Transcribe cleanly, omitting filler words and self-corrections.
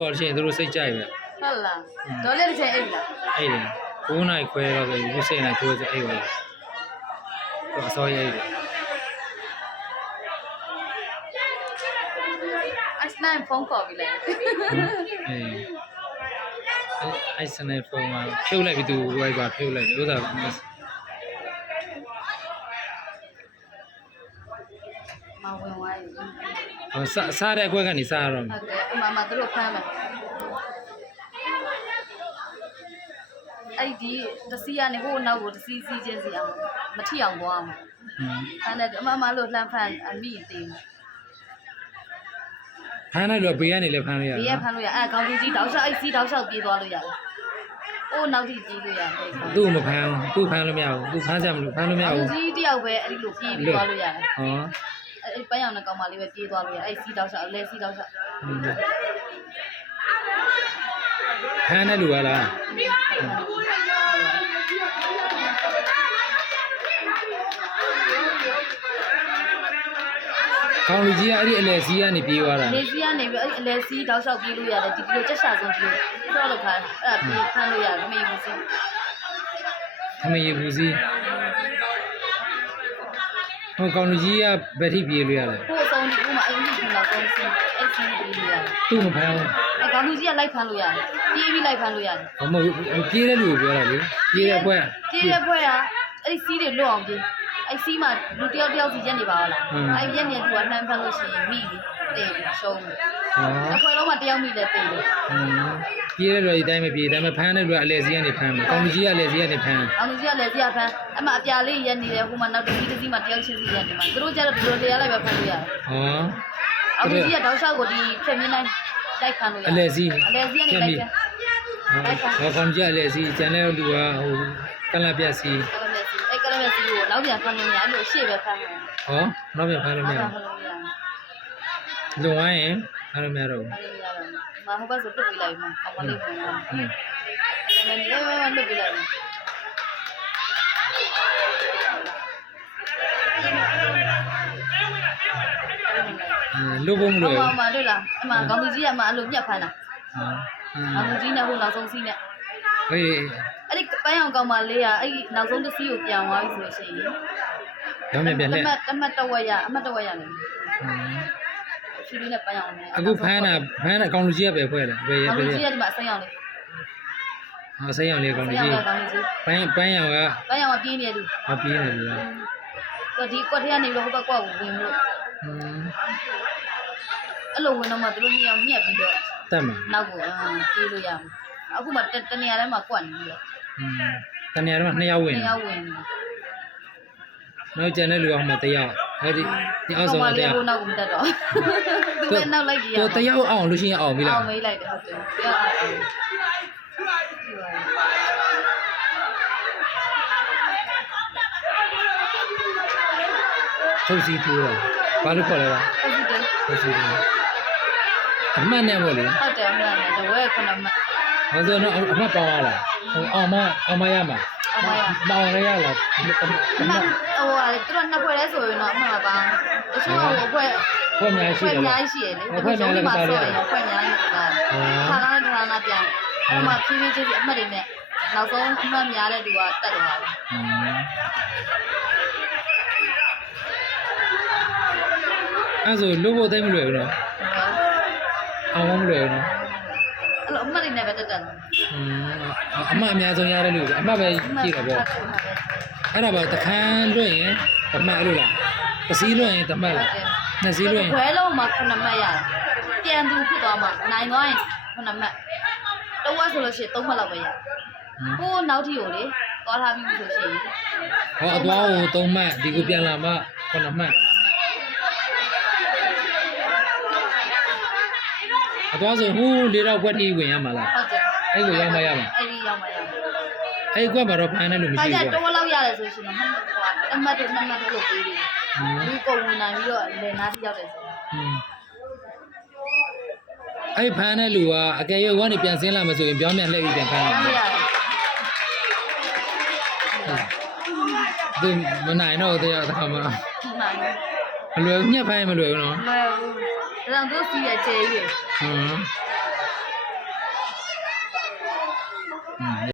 ဟောရှင်သူတို့စိတ်ကြိုက်ပဲ ဟုတ်လားဒေါ်လေးတစ်ချိန်အိတ်လား အဲ့ဒါ9နိုင်ခွဲတော့ပဲဒီစိတ်နိုင်ခွဲဆိုအဲ့ပါတော့အစောရိတ်တယ် အစနိုင်ဖုန်းခေါ်ပြီးလိုက် အဲ့စနေဖုန်းမှာဖြုတ်လိုက်ပြီးသူဝိုက်ပါဖြုတ်လိုက်ဥသာမဝင်ဝိုင်း ဟောစားတဲ့အကွက်ကနေစားရတော့ ဟုတ်တယ်အမသူတို့ဖမ်းမယ်အဲ့ဒီတစီကနေဟိုနောက်ကိုတစီစီချင်းစီအောင်မထီအောင်သွားအောင်ဖမ်းတယ်အမလို့လှမ်းဖမ်းအမိသေး ဖမ်းလိုက်တော့ဘေးကနေလည်းဖမ်းလို့ရတယ် ဘေးကဖမ်းလို့ရအဲ့ခေါင်းကြီးတောက်လျှောက်အဲ့စီးတောက်လျှောက်ပြေးသွားလို့ရတယ်အိုးနောက်ထိပြေးလို့ရတယ် သူ့မဖမ်းသူ့ဖမ်းလို့မရဘူးသူဖမ်းကြမလို့ဖမ်းလို့မရဘူး ကြီးတယောက်ပဲအဲ့ဒီလိုပြေးပြီးသွားလို့ရတယ် ဟော အဲ့ပန်းရောင်တဲ့ကောင်မလေးပဲပြေးသွားလို့ရအဲ့စီးတောက်လျှောက်အလဲစီးတောက်လျှောက် ဖမ်းတဲ့လူကလားကောင်းလူကြီးကအဲ့ဒီအလဲစီးကနေပြေးသွားတာ လေစီးကနေပြီးအဲ့အလဲစီးတောက်လျှောက်ပြေးလို့ရတယ်ဒီလိုချက်ရှာဆုံးပြေးဆော့လို့ခါအဲ့ပြေးဖမ်းလို့ရတယ်မင်းဘူးစီ ခမရေဘူးစီဟောကောင်းလူကြီးကဗက်ထိပြေးလို့ရတယ် ဟိုအဆုံးဒီဥမာအဲ့ဒီကနောက်ဆုံးစီအဲ့စီးပြေးလို့ရတယ် သူ့မဖမ်းဘူး အဲ့ကောင်လူကြီးကလိုက်ဖမ်းလို့ရတယ်ပြေးပြီးလိုက်ဖမ်းလို့ရတယ် ဟောမဟုတ်ပြေးတဲ့လူကိုပြောတာလေပြေးတဲ့ဘွဲ့ ပြေးတဲ့ဘွဲကအဲ့စီးတွေလွတ်အောင်ပြေးအဲ့စီးမှာလူတယောက်စီရက်နေပါလားအဲ့ရက်နေသူကလှမ်းဖမ်းလို့ရှိရင်မိပြီတဲ့ရှုံးတယ် ဟော အခွဲလုံးမှာတယောက်မိလည်းတဲ့တယ် ပြေးတဲ့လူအတိုင်းမပြေးဒါပေမဲ့ဖမ်းတဲ့လူကအလဲစီးကနေဖမ်းမယ်ကောင်းလူကြီးကအလဲစီးကနေဖမ်း အောင်လူကြီးကလည်းပြဖမ်းအမအပြာလေးရက်နေတယ်ဟိုမှာနောက်တစ်စီးမှာတယောက်ချင်းစီရက်နေမှာသူတို့ကြတော့ဒီလိုတရားလိုက်ပဲဖမ်းလို့ရတယ် ဟော အောင်လူကြီးကတောက်လျှောက်ကိုဒီဖြတ်မြင်းလိုက်ဖမ်းလို့ရတယ် အလဲစီး အလဲစီးကနေလိုက်ပြန် ဟောကောင်းကြီးအလဲစီးကျန်တဲ့လူကဟိုကလပ်ပြက်စီး အဲ့ကလည်းစီကိုနောက်ပြန်ဖမ်းလို့ရတယ်အဲ့လိုအရှိပဲဖမ်းမယ် ဟောနောက်ပြန်ဖမ်းလို့မရ ဖ ဘူး မ်းလို့ရတယ် လွန်သွားရင်ဖမ်းလို့မရတော့ဘူး ဖမ်းလို့ရတယ်မဟုတ်ပါဆိုပြစ်ပြလိုက်မှာအောက်လေးပြန်လာတယ်လည်းလည်းလွတ်ပြလိုက်လုတ်ဖို့မ ဟော လွယ်ဘူး မှာတွေ့လားအမကောင်လူကြီးကအမအဲ့လိုညက်ဖမ်းတာ ဟော ကောင်လူကြီးနဲ့ဟိုနောက်ဆုံးစီးနဲ့ ဟေး အဲ့ဒီပန်းရောင်ကောင်မလေးကအဲ့ဒီနောက်ဆုံးတစ်စီးကိုပြန်သွားပြီဆိုလို့ရှိရင် ရောင်းမြန်ပြန်လက် တမတ်တဝက်ရအမတ်တဝက်ရတယ်ချီလေးနဲ့ပန်းရောင်နဲ့ အခုဖမ်းတာကောင်းလူကြီးကပဲဖွဲ့တယ်ဘယ်ရ ကောင် ဘယ် လူ ရ ကြီးကဒီမှာအစိမ်းရောင်လေး ဟောစိမ်းရောင်လေးကောင်းလူကြီး ကောင်လူကြီး ပန်းရောင်က ပန်းရောင်ကပြင်းနေတယ် မပြေးနေဘူးလား သူဒီကွက်ထဲကနေပြီးတော့ဟိုဘက်ကွက်ကိုဝင်လို့ အဲ့လိုဝင်တော့မှသူတို့ညောင်ညက်ပြီးတော့ တတ်မှာ နောက်ကိုပြေးလို့ရအောင်အခုမှတနေရာထဲမှာကွက်နေပြီးတော့ တနေရာတော့2ယောက်ဝင် နေရာဝင်နေ နောက်ကျန်တဲ့လူကဟိုမှာ1ယောက်ဟောဒီအောက်ဆုံး1ယောက် ဟိုနောက်ကိုမတက်တော့သူကနောက်လိုက်ကြည့်ရ သူ1ယောက်အောင်လို့ရှိရင်အောင်ပြီလား အောင်မေးလိုက်တယ်ဟုတ်တယ်ပြောအောင်ထုတ်စီတူတော့ဘာလို့ခေါ်လဲလား ဟုတ်တယ် ထုတ်စီတူအမှတ်နဲ့ပေါ့လေ ဟုတ်တယ်မှန်တယ်တဝဲခုနမှ ဟောဆိုတော့အမှတ်ပေါင်းရလားဟိုအောင်မရမှာ အမရ ပေါင်းရရလား အမဟိုဟာလေသူတို့နှစ်ဖွဲ့လဲဆိုရင်တော့အမှန်ပါတချို့ဟိုဖွဲ့ ဖွဲ့အများကြီးရှိ ဖွဲ့ တယ် အ လား များကြီးရှိရလေဖွဲ့များလည်းမစားရဖွဲ့အများကြီးဆိုတာခါလာခါလာပြန်အမှဖြည်းဖြည်းချင်းအမှတ်တွေနဲ့နောက်ဆုံးအမှတ်များတဲ့သူကတက်တော့တာပဲ အဲ့ဆိုလို့ဖို့သိမလွယ်ဘူးနော်အောင်မလွယ်ဘူးနော် အဲ့လိုအမှတ်တွေနဲ့ပဲတက်တယ် အမှတ်အများဆုံးရတဲ့လူအမှတ်ပဲကြည့်တော့ပေါ့အဲ့ဒါပါတခန်းလွတ်ရင်တမှတ်အဲ့လိုလားတစ်စီးလွတ်ရင်တမှတ်လားနှစ်စီးလွတ်ရင် ဘွဲလုံးမှာ9မှတ်ရတယ်ပြန်သူဖြစ်သွားမှနိုင်သွားရင်9မှတ်တော့ဝါဆိုလို့ရှိရင်3မှတ်လောက်ပဲရဟိုနောက်ထီကိုလေသွားထားပြီးဆိုရှင် ဟောအသွားကို3မှတ်ဒီကိုပြန်လာမှ9မှတ်အသွားဆိုဟိုး4တော့ဘွက်တီးဝင်ရမှာလား ဟုတ်တယ် အဲ့ကိုရောက်မှရမှာ အဲ့ဒီရောက်မှရ အဲ့ကွက်မှာတော့ဖမ်းတဲ့လူမရှိ အဲ့ ဘူး ဒါ ကွာ တော့လောက်ရတယ်ဆိုရှင်တော့အမှတ်တွေ2မှတ်တွေလို့ပေးတယ်ဒီကုန်ဝင်နိုင်ပြီးတော့လယ်နာတိရောက်တယ်ဆို အဲ့ဖမ်းတဲ့လူကအကယ်၍ဝမ်းနေပြန်ဆင်းလာမှဆိုရင်ပြောင်းပြန်လှည့်ပြီးပြန်ဖမ်း အဲ့ လာ ဒါရတယ် သူမနိုင်တော့တရားတစ်ခါမှ နိုင် မလွယ်ဘူးညက်ဖိုင်းမလွယ်ဘူးနော် မဟုတ်ဘူးဒါတော့သူစီရကျဲကြီး ဟမ်